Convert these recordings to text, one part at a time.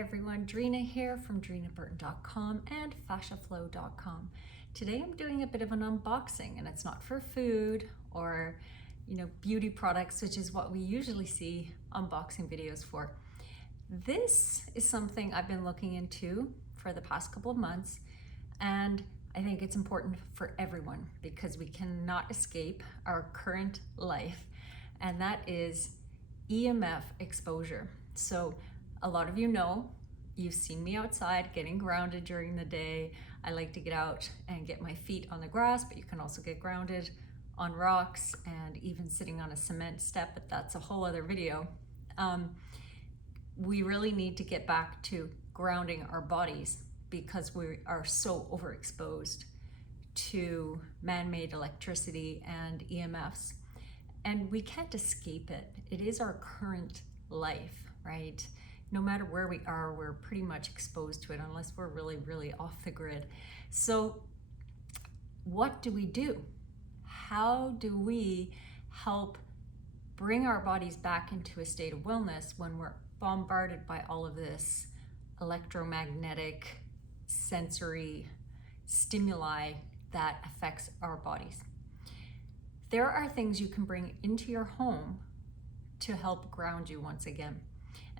Hi everyone, Drina here from drinaburton.com and fasciaflow.com. Today I'm doing a bit of an unboxing, and it's not for food or beauty products, which is what we usually see unboxing videos for. This is something I've been looking into for the past couple of months, and I think it's important for everyone because we cannot escape our current life, and that is EMF exposure. So a lot of you know, you've seen me outside getting grounded during the day. I like to get out and get my feet on the grass, but you can also get grounded on rocks and even sitting on a cement step, but that's a whole other video. We really need to get back to grounding our bodies because we are so overexposed to man-made electricity and EMFs, and we can't escape it. It is our current life, right? No matter where we are, we're pretty much exposed to it unless we're really, really off the grid. So what do we do? How do we help bring our bodies back into a state of wellness when we're bombarded by all of this electromagnetic sensory stimuli that affects our bodies? There are things you can bring into your home to help ground you once again.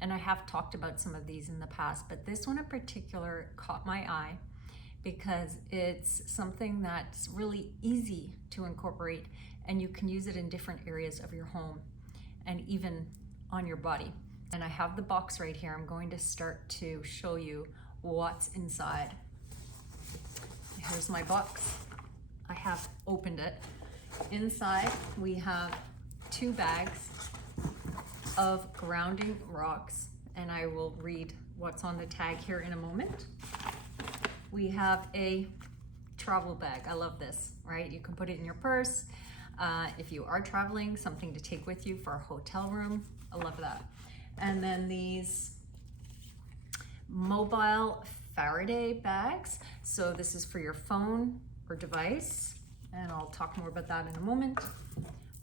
And I have talked about some of these in the past, but this one in particular caught my eye because it's something that's really easy to incorporate, and you can use it in different areas of your home and even on your body. And I have the box right here. I'm going to start to show you what's inside. Here's my box. I have opened it. Inside we have 2 bags of grounding rocks, and I will read what's on the tag here in a moment. We have a travel bag. I love this, right? You can put it in your purse. If you are traveling, something to take with you for a hotel room. I love that. And then these mobile Faraday bags. So this is for your phone or device, and I'll talk more about that in a moment.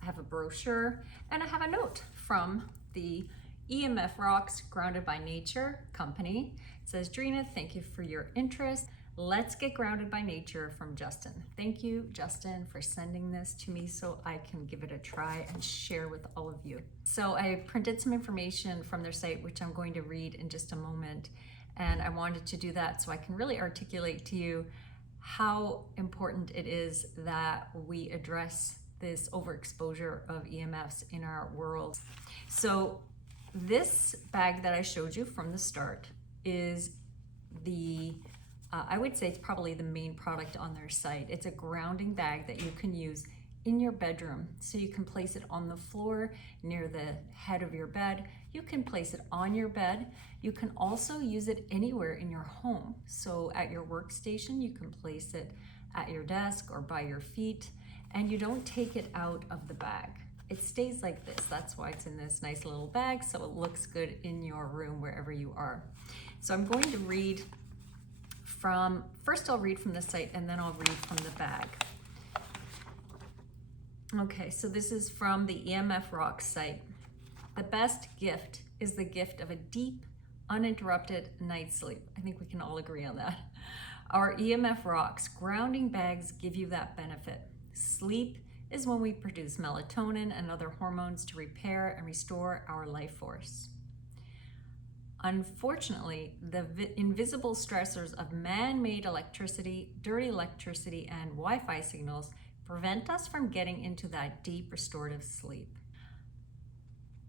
I have a brochure, and I have a note from the EMF Rocks Grounded by Nature company. It says, Drina, thank you for your interest. Let's get grounded by nature, from Justin. Thank you, Justin, for sending this to me so I can give it a try and share with all of you. So I printed some information from their site, which I'm going to read in just a moment. And I wanted to do that so I can really articulate to you how important it is that we address this overexposure of EMFs in our world. So this bag that I showed you from the start is the, I would say it's probably the main product on their site. It's a grounding bag that you can use in your bedroom. So you can place it on the floor near the head of your bed. You can place it on your bed. You can also use it anywhere in your home. So at your workstation, you can place it at your desk or by your feet, and you don't take it out of the bag. It stays like this. That's why it's in this nice little bag, so it looks good in your room wherever you are. So I'm going to read from, first I'll read from the site and then I'll read from the bag. Okay, so this is from the EMF Rocks site. The best gift is the gift of a deep, uninterrupted night's sleep. I think we can all agree on that. Our EMF Rocks grounding bags give you that benefit. Sleep is when we produce melatonin and other hormones to repair and restore our life force. Unfortunately, the invisible stressors of man-made electricity, dirty electricity, and Wi-Fi signals prevent us from getting into that deep restorative sleep.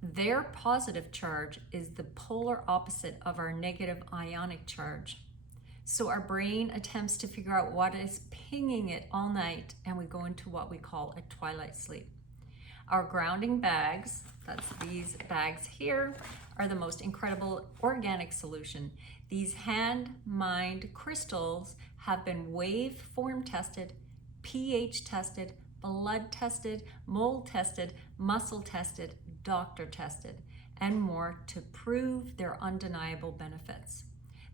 Their positive charge is the polar opposite of our negative ionic charge. So our brain attempts to figure out what is pinging it all night, and we go into what we call a twilight sleep. Our grounding bags, that's these bags here, are the most incredible organic solution. These hand-mined crystals have been waveform tested, pH tested, blood tested, mold tested, muscle tested, doctor tested, and more to prove their undeniable benefits.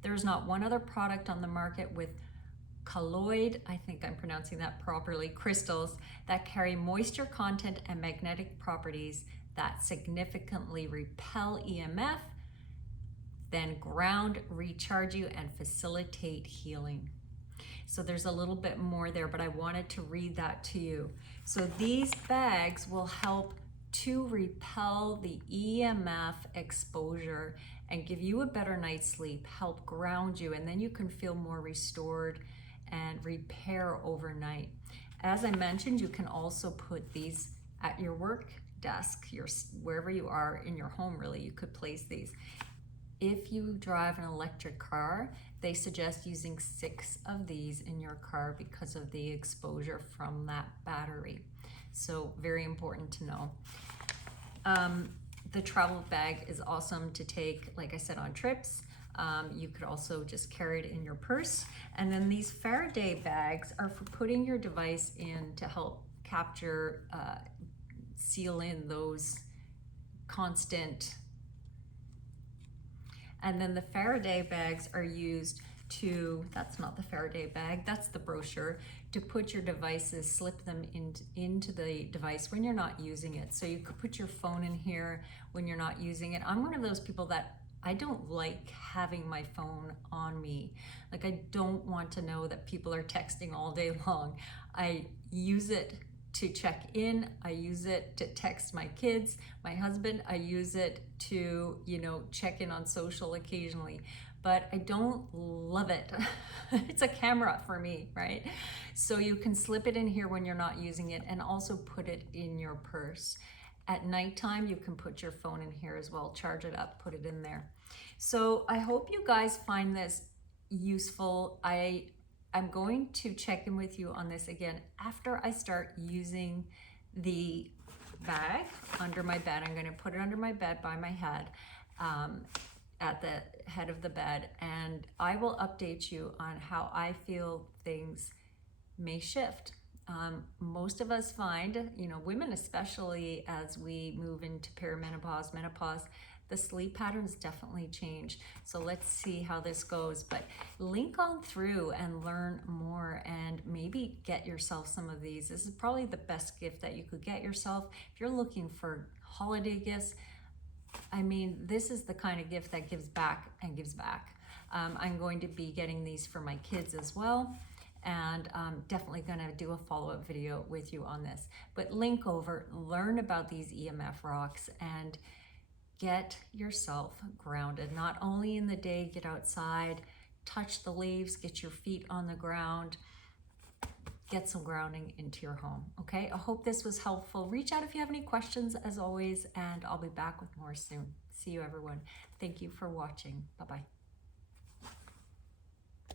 There is not one other product on the market with colloid, I think I'm pronouncing that properly, crystals that carry moisture content and magnetic properties that significantly repel EMF then ground, recharge you, and facilitate healing. So there's a little bit more there, but I wanted to read that to you. So these bags will help to repel the EMF exposure and give you a better night's sleep, help ground you, and then you can feel more restored and repair overnight. As I mentioned, you can also put these at your work desk, wherever you are in your home, really, you could place these. If you drive an electric car, they suggest using 6 of these in your car because of the exposure from that battery. So very important to know. The travel bag is awesome to take, like I said, on trips. You could also just carry it in your purse. And then these Faraday bags are for putting your device in to help capture, seal in those constant. And then the Faraday bags are used to, that's not the Faraday bag, that's the brochure, to put your devices, slip them into the device when you're not using it. So you could put your phone in here when you're not using it. I'm one of those people that I don't like having my phone on me. Like, I don't want to know that people are texting all day long. I use it to check in, I use it to text my kids, my husband, I use it to, check in on social occasionally, but I don't love it. It's a camera for me, right? So you can slip it in here when you're not using it and also put it in your purse. At nighttime, you can put your phone in here as well, charge it up, put it in there. So I hope you guys find this useful. I'm going to check in with you on this again after I start using the bag under my bed. I'm going to put it under my bed by my head, at the head of the bed, and I will update you on how I feel things may shift. Most of us find, women especially, as we move into perimenopause, menopause, the sleep patterns definitely change. So let's see how this goes. But link on through and learn more, and maybe get yourself some of these. This is probably the best gift that you could get yourself. If you're looking for holiday gifts, I mean, this is the kind of gift that gives back and gives back. I'm going to be getting these for my kids as well, and I'm definitely going to do a follow-up video with you on this. But link over, learn about these EMF rocks, and get yourself grounded. Not only in the day, get outside, touch the leaves, get your feet on the ground, get some grounding into your home, okay? I hope this was helpful. Reach out if you have any questions, as always, and I'll be back with more soon. See you, everyone. Thank you for watching. Bye-bye.